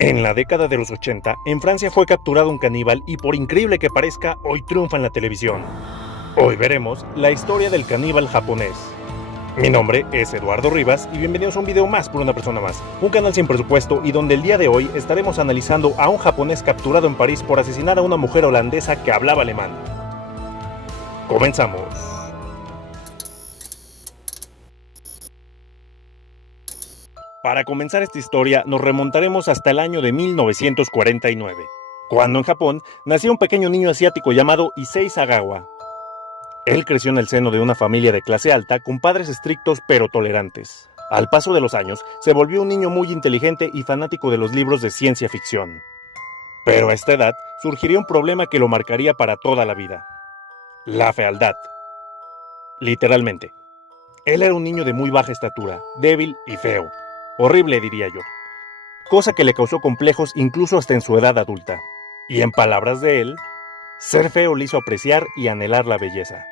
En la década de los 80, en Francia fue capturado un caníbal y por increíble que parezca, hoy triunfa en la televisión. Hoy veremos la historia del caníbal japonés. Mi nombre es Eduardo Rivas y bienvenidos a un video más por una persona más, un canal sin presupuesto y donde el día de hoy estaremos analizando a un japonés capturado en París por asesinar a una mujer holandesa que hablaba alemán. Comenzamos. Para comenzar esta historia nos remontaremos hasta el año de 1949, cuando en Japón nació un pequeño niño asiático llamado Issei Sagawa. Él creció en el seno de una familia de clase alta con padres estrictos pero tolerantes. Al paso de los años, se volvió un niño muy inteligente y fanático de los libros de ciencia ficción. Pero a esta edad surgiría un problema que lo marcaría para toda la vida: la fealdad. Literalmente. Él era un niño de muy baja estatura, débil y feo. Horrible, diría yo. Cosa que le causó complejos incluso hasta en su edad adulta. Y en palabras de él, ser feo le hizo apreciar y anhelar la belleza.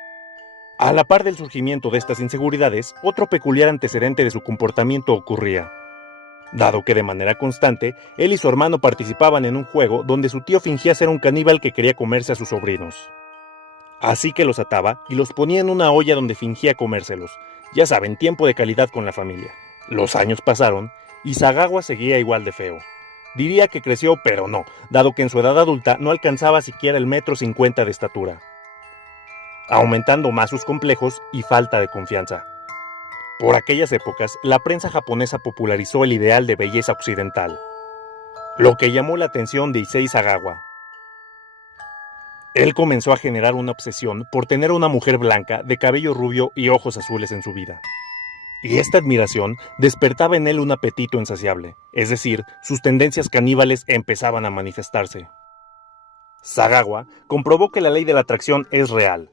A la par del surgimiento de estas inseguridades, otro peculiar antecedente de su comportamiento ocurría. Dado que de manera constante, él y su hermano participaban en un juego donde su tío fingía ser un caníbal que quería comerse a sus sobrinos. Así que los ataba y los ponía en una olla donde fingía comérselos. Ya saben, tiempo de calidad con la familia. Los años pasaron y Sagawa seguía igual de feo. Diría que creció, pero no, dado que en su edad adulta no alcanzaba siquiera el 1,50 m de estatura, aumentando más sus complejos y falta de confianza. Por aquellas épocas, la prensa japonesa popularizó el ideal de belleza occidental, lo que llamó la atención de Issei Sagawa. Él comenzó a generar una obsesión por tener a una mujer blanca de cabello rubio y ojos azules en su vida. Y esta admiración despertaba en él un apetito insaciable, es decir, sus tendencias caníbales empezaban a manifestarse. Sagawa comprobó que la ley de la atracción es real,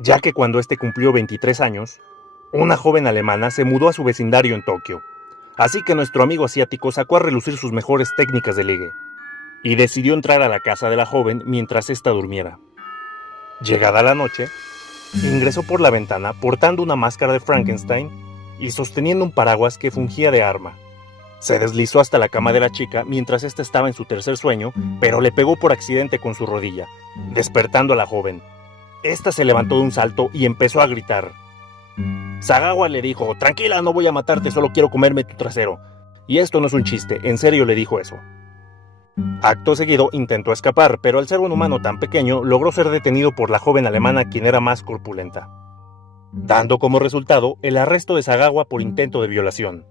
ya que cuando éste cumplió 23 años, una joven alemana se mudó a su vecindario en Tokio. Así que nuestro amigo asiático sacó a relucir sus mejores técnicas de ligue, y decidió entrar a la casa de la joven mientras ésta durmiera. Llegada la noche, ingresó por la ventana portando una máscara de Frankenstein y sosteniendo un paraguas que fungía de arma. Se deslizó hasta la cama de la chica mientras ésta estaba en su tercer sueño, pero le pegó por accidente con su rodilla, despertando a la joven. Esta se levantó de un salto y empezó a gritar. Sagawa le dijo: «Tranquila, no voy a matarte, solo quiero comerme tu trasero». Y esto no es un chiste, en serio le dijo eso. Acto seguido intentó escapar, pero al ser un humano tan pequeño, logró ser detenido por la joven alemana, quien era más corpulenta, dando como resultado el arresto de Sagawa por intento de violación.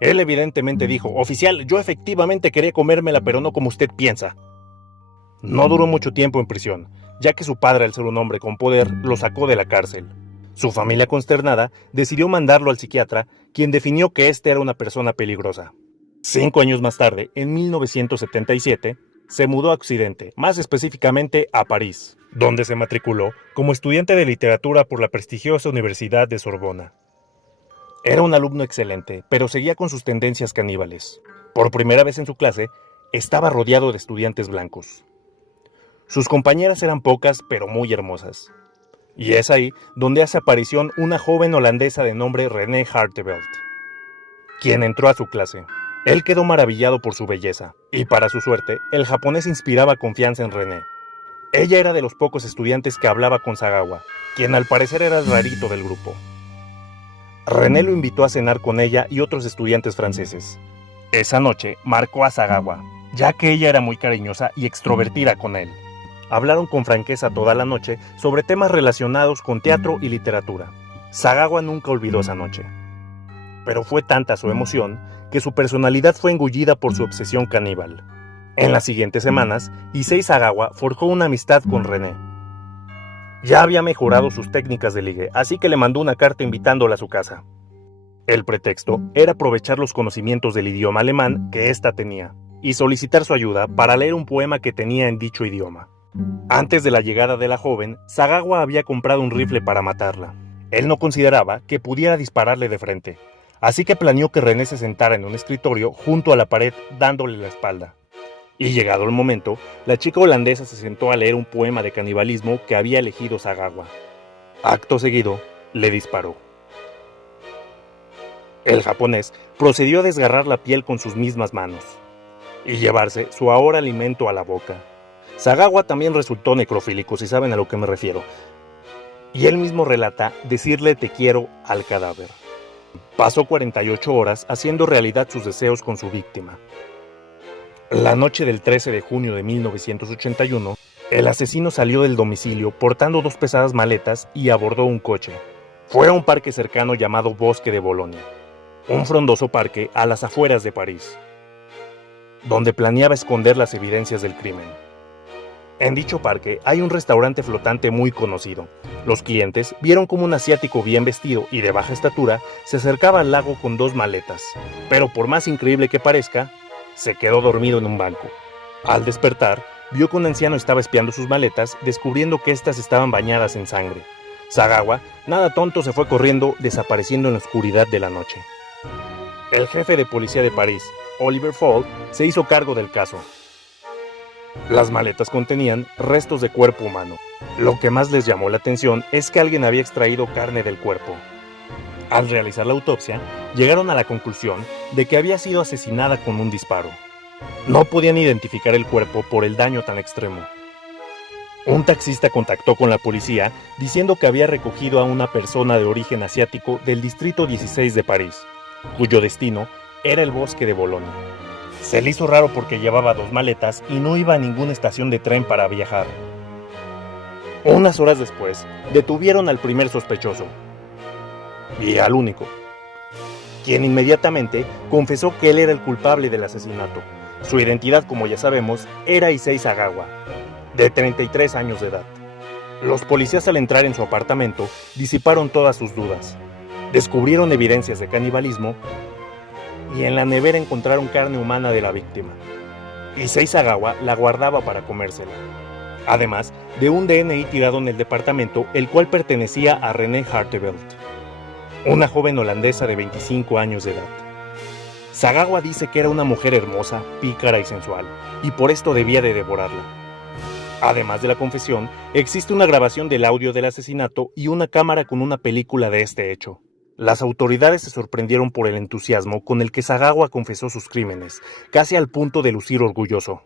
Él evidentemente dijo: «Oficial, yo efectivamente quería comérmela, pero no como usted piensa». No duró mucho tiempo en prisión, ya que su padre, al ser un hombre con poder, lo sacó de la cárcel. Su familia, consternada, decidió mandarlo al psiquiatra, quien definió que este era una persona peligrosa. 5 años más tarde, en 1977, se mudó a Occidente, más específicamente a París, donde se matriculó como estudiante de literatura por la prestigiosa Universidad de Sorbona. Era un alumno excelente, pero seguía con sus tendencias caníbales. Por primera vez en su clase, estaba rodeado de estudiantes blancos. Sus compañeras eran pocas, pero muy hermosas. Y es ahí donde hace aparición una joven holandesa de nombre René Hartevelt, quien entró a su clase. Él quedó maravillado por su belleza, y para su suerte, el japonés inspiraba confianza en René. Ella era de los pocos estudiantes que hablaba con Sagawa, quien al parecer era el rarito del grupo. René lo invitó a cenar con ella y otros estudiantes franceses. Esa noche marcó a Sagawa, ya que ella era muy cariñosa y extrovertida con él. Hablaron con franqueza toda la noche sobre temas relacionados con teatro y literatura. Sagawa nunca olvidó esa noche. Pero fue tanta su emoción que su personalidad fue engullida por su obsesión caníbal. En las siguientes semanas, Issei Sagawa forjó una amistad con René. Ya había mejorado sus técnicas de ligue, así que le mandó una carta invitándola a su casa. El pretexto era aprovechar los conocimientos del idioma alemán que ésta tenía, y solicitar su ayuda para leer un poema que tenía en dicho idioma. Antes de la llegada de la joven, Sagawa había comprado un rifle para matarla. Él no consideraba que pudiera dispararle de frente, así que planeó que René se sentara en un escritorio junto a la pared dándole la espalda. Y llegado el momento, la chica holandesa se sentó a leer un poema de canibalismo que había elegido Sagawa. Acto seguido, le disparó. El japonés procedió a desgarrar la piel con sus mismas manos. y llevarse su ahora alimento a la boca. Sagawa también resultó necrofílico, si saben a lo que me refiero, y él mismo relata decirle te quiero al cadáver. Pasó 48 horas haciendo realidad sus deseos con su víctima. La noche del 13 de junio de 1981, el asesino salió del domicilio portando 2 pesadas maletas y abordó un coche. Fue a un parque cercano llamado Bosque de Bolonia, un frondoso parque a las afueras de París, donde planeaba esconder las evidencias del crimen. En dicho parque hay un restaurante flotante muy conocido. Los clientes vieron como un asiático bien vestido y de baja estatura se acercaba al lago con 2 maletas, pero por más increíble que parezca, se quedó dormido en un banco. Al despertar, vio que un anciano estaba espiando sus maletas, descubriendo que éstas estaban bañadas en sangre. Sagawa, nada tonto, se fue corriendo, desapareciendo en la oscuridad de la noche. El jefe de policía de París, Oliver Fall, se hizo cargo del caso. Las maletas contenían restos de cuerpo humano. Lo que más les llamó la atención es que alguien había extraído carne del cuerpo. Al realizar la autopsia, llegaron a la conclusión de que había sido asesinada con un disparo. No podían identificar el cuerpo por el daño tan extremo. Un taxista contactó con la policía diciendo que había recogido a una persona de origen asiático del distrito 16 de París, cuyo destino era el Bosque de Bolonia. Se le hizo raro porque llevaba 2 maletas y no iba a ninguna estación de tren para viajar. Unas horas después, detuvieron al primer sospechoso, y al único, quien inmediatamente confesó que él era el culpable del asesinato. Su identidad, como ya sabemos, era Issei Sagawa, de 33 años de edad. Los policías, al entrar en su apartamento, disiparon todas sus dudas. Descubrieron evidencias de canibalismo y en la nevera encontraron carne humana de la víctima. Issei Sagawa la guardaba para comérsela, además de un DNI tirado en el departamento, el cual pertenecía a René Hartevelt, una joven holandesa de 25 años de edad. Sagawa dice que era una mujer hermosa, pícara y sensual, y por esto debía de devorarla. Además de la confesión, existe una grabación del audio del asesinato y una cámara con una película de este hecho. Las autoridades se sorprendieron por el entusiasmo con el que Sagawa confesó sus crímenes, casi al punto de lucir orgulloso.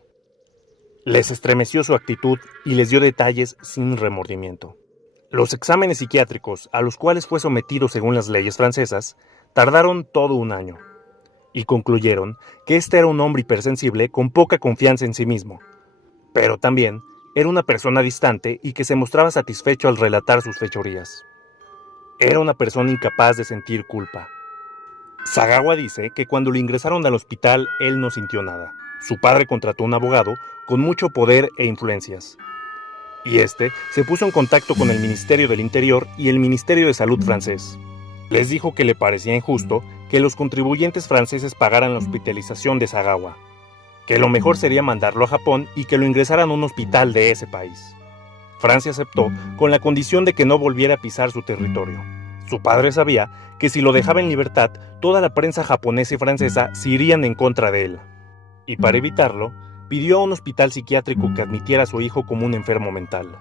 Les estremeció su actitud y les dio detalles sin remordimiento. Los exámenes psiquiátricos, a los cuales fue sometido según las leyes francesas, tardaron todo un año, y concluyeron que este era un hombre hipersensible con poca confianza en sí mismo, pero también era una persona distante y que se mostraba satisfecho al relatar sus fechorías. Era una persona incapaz de sentir culpa. Sagawa dice que cuando lo ingresaron al hospital él no sintió nada. Su padre contrató un abogado con mucho poder e influencias, y este se puso en contacto con el Ministerio del Interior y el Ministerio de Salud francés. Les dijo que le parecía injusto que los contribuyentes franceses pagaran la hospitalización de Sagawa, que lo mejor sería mandarlo a Japón y que lo ingresaran a un hospital de ese país. Francia aceptó con la condición de que no volviera a pisar su territorio. Su padre sabía que si lo dejaba en libertad, toda la prensa japonesa y francesa se irían en contra de él, y para evitarlo, pidió a un hospital psiquiátrico que admitiera a su hijo como un enfermo mental.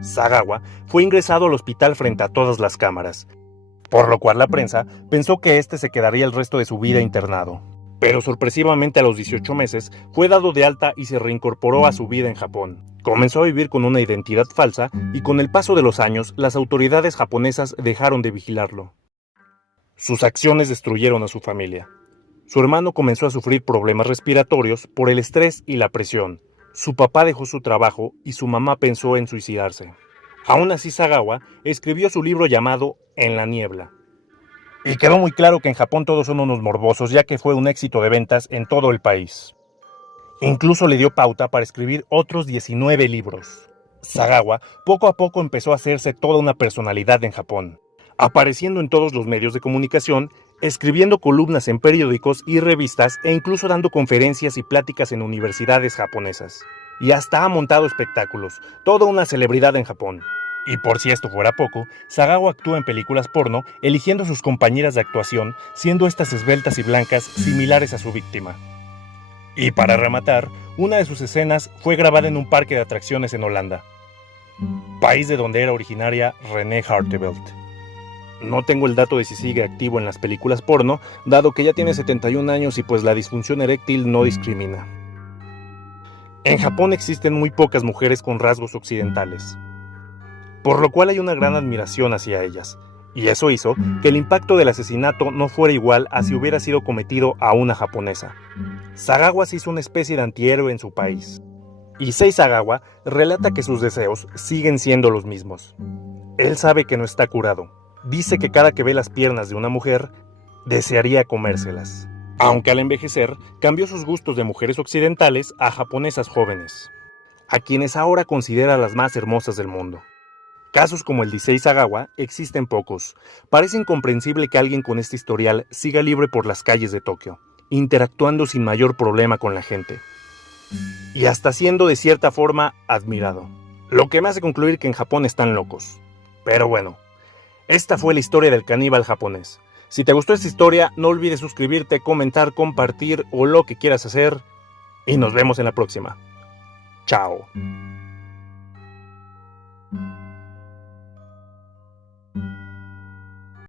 Sagawa fue ingresado al hospital frente a todas las cámaras, por lo cual la prensa pensó que este se quedaría el resto de su vida internado. Pero sorpresivamente a los 18 meses fue dado de alta y se reincorporó a su vida en Japón. Comenzó a vivir con una identidad falsa y con el paso de los años las autoridades japonesas dejaron de vigilarlo. Sus acciones destruyeron a su familia. Su hermano comenzó a sufrir problemas respiratorios por el estrés y la presión. Su papá dejó su trabajo y su mamá pensó en suicidarse. Aún así, Sagawa escribió su libro llamado En la niebla. Y quedó muy claro que en Japón todos son unos morbosos, ya que fue un éxito de ventas en todo el país. Incluso le dio pauta para escribir otros 19 libros. Sagawa poco a poco empezó a hacerse toda una personalidad en Japón, apareciendo en todos los medios de comunicación, escribiendo columnas en periódicos y revistas e incluso dando conferencias y pláticas en universidades japonesas. Y hasta ha montado espectáculos, toda una celebridad en Japón. Y por si esto fuera poco, Sagawa actúa en películas porno, eligiendo sus compañeras de actuación, siendo estas esbeltas y blancas similares a su víctima. Y para rematar, una de sus escenas fue grabada en un parque de atracciones en Holanda, país de donde era originaria René Hartevelt. No tengo el dato de si sigue activo en las películas porno, dado que ya tiene 71 años y pues la disfunción eréctil no discrimina. En Japón existen muy pocas mujeres con rasgos occidentales, por lo cual hay una gran admiración hacia ellas, y eso hizo que el impacto del asesinato no fuera igual a si hubiera sido cometido a una japonesa. Sagawa se hizo una especie de antihéroe en su país. Issei Sagawa relata que sus deseos siguen siendo los mismos. Él sabe que no está curado. Dice que cada que ve las piernas de una mujer, desearía comérselas. Aunque al envejecer, cambió sus gustos de mujeres occidentales a japonesas jóvenes, a quienes ahora considera las más hermosas del mundo. Casos como el de Issei Sagawa existen pocos. Parece incomprensible que alguien con este historial siga libre por las calles de Tokio, interactuando sin mayor problema con la gente, y hasta siendo de cierta forma admirado. Lo que me hace concluir que en Japón están locos. Pero bueno, esta fue la historia del caníbal japonés. Si te gustó esta historia, no olvides suscribirte, comentar, compartir o lo que quieras hacer. Y nos vemos en la próxima. Chao.